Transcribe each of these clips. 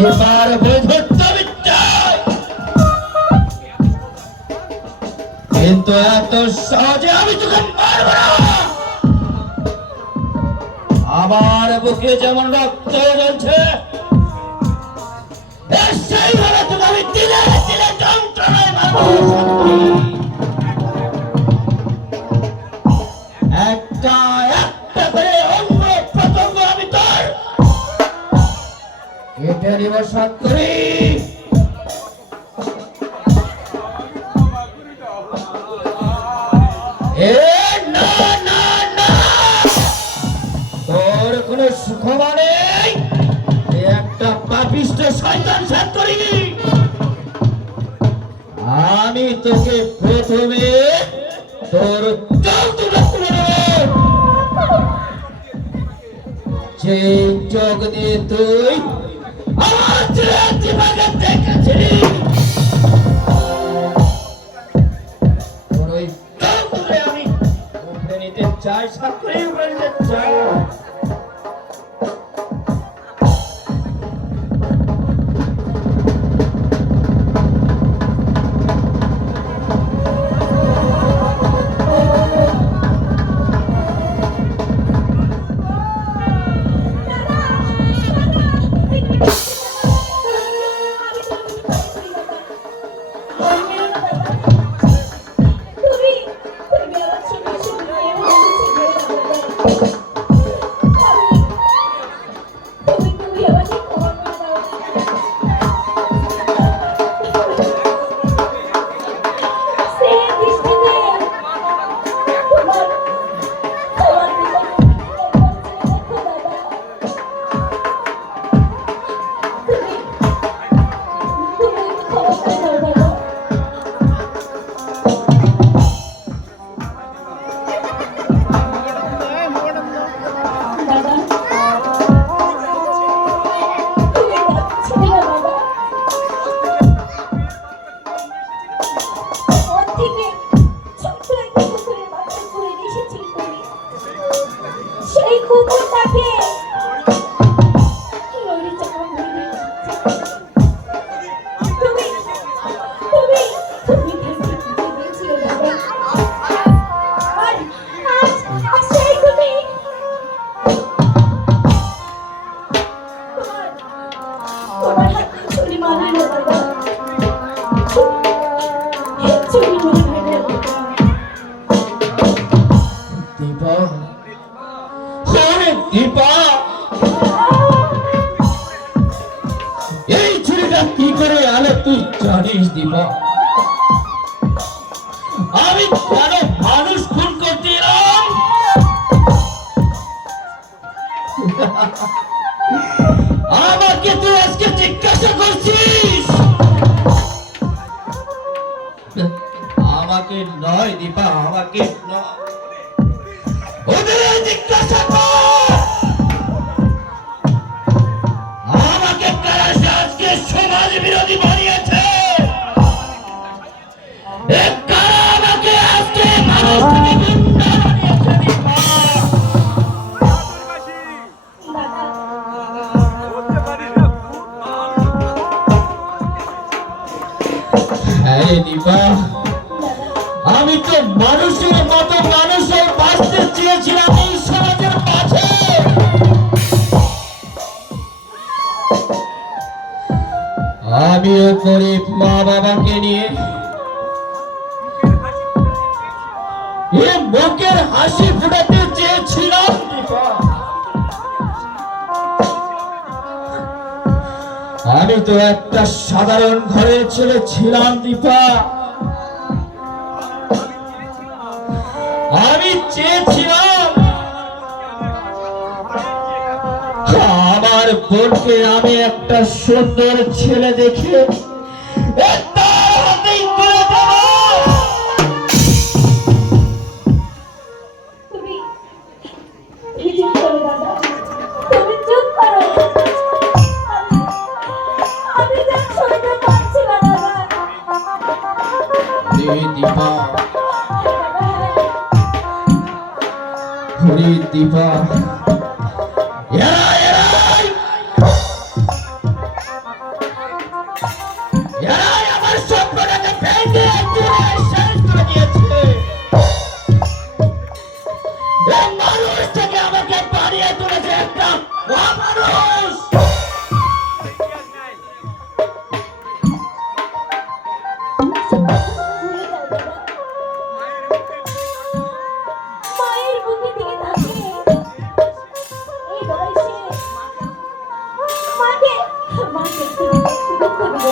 এবার বৈধত্ব বিদ্যায়, কিন্তু এত সহজে আমি তোকে মারব না। আমার বুকে যেমন রক্ত জ্বলছে, সেইভাবে তোকে আমি দিলে দিলে যন্ত্রণায় মারব। একটা একটা করে অঙ্গ প্রত্যঙ্গ আমি তোর কেটে নিব সত্তরি। না না না, তোর কোনো সুখমা নেই। একটা পাপিষ্ট শয়তান সত্তরি, আমি তোকে প্রথমে তোর চোখ দুটো খুলে দেব। যে চোখ দিয়ে তুই আমার জীবনে দেখেছিলি, তোর ওই চোখ দুটো আমি উপরে নিতে চাই, সত্তরি উপরে নিতে চাই। এই ছুরিটা কি করে আলো তুই জানিস দীপা? আমি কেন মানুষ খুন করতে এলাম? আমাকে তুই আজকে জিজ্ঞাসা করছিস? আমাকে নয় দীপা, আমাকে নয়, ওদের জিজ্ঞাসা কর। আমাকে কারা আজকে সমাজ বিরোধী বানিয়েছে? কারা আমাকে আজকে মানুষ থেকে গুন্ডা বানিয়েছে দীপা? হ্যাঁ দীপা, আমি তো মানুষের মতো মানুষের বাঁচতে চেয়েছিলাম এই সমাজের মাঝে। আমিও গরিব মা বাবাকে নিয়ে মুখের হাসি ফুটাতে চেয়েছিলাম দীপা। আমি তো একটা সাধারণ ঘরের ছেলে ছিলাম দীপা। আমি চেয়েছিলাম আমার বোনকে আমি একটা সুন্দর ছেলে দেখে দীপা, দীপা, মাকে দুঃখ দিও না।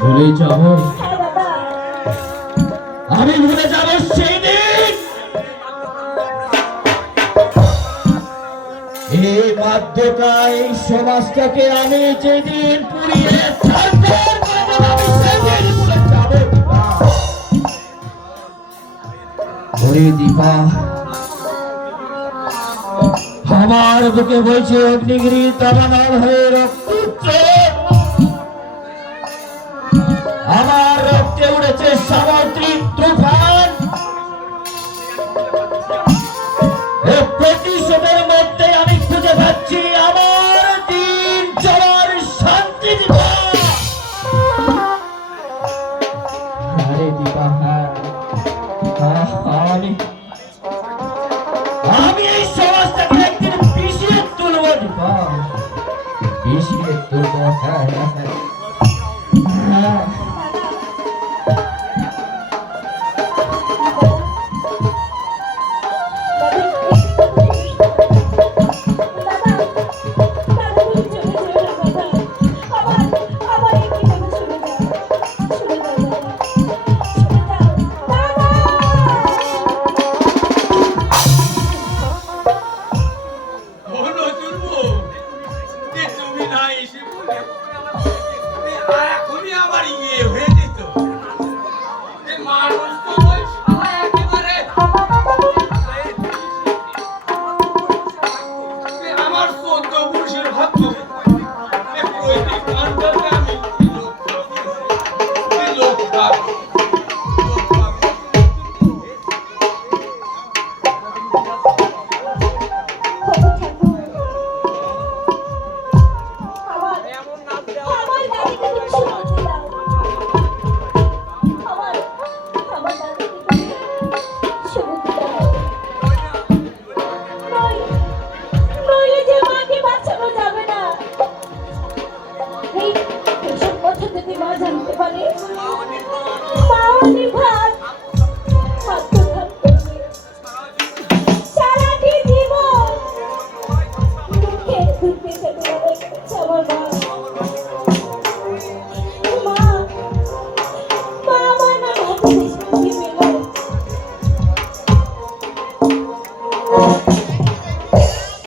ভুলে যাব, হ্যাঁ বাবা, আমি ভুলে যাব সেই দিন এই বাধ্যতায় সমাজটাকে আমি যেদিন পুড়িয়ে ছারখার করে দেব, আমি সেদিন ভুলে যাব দীপা। ওরে দীপা, আমার বুকে বইছে অগ্নিগিরি দাবানল হয়ে রক্ত, আমার রক্তে উড়েছে সামুদ্রিক তুফান।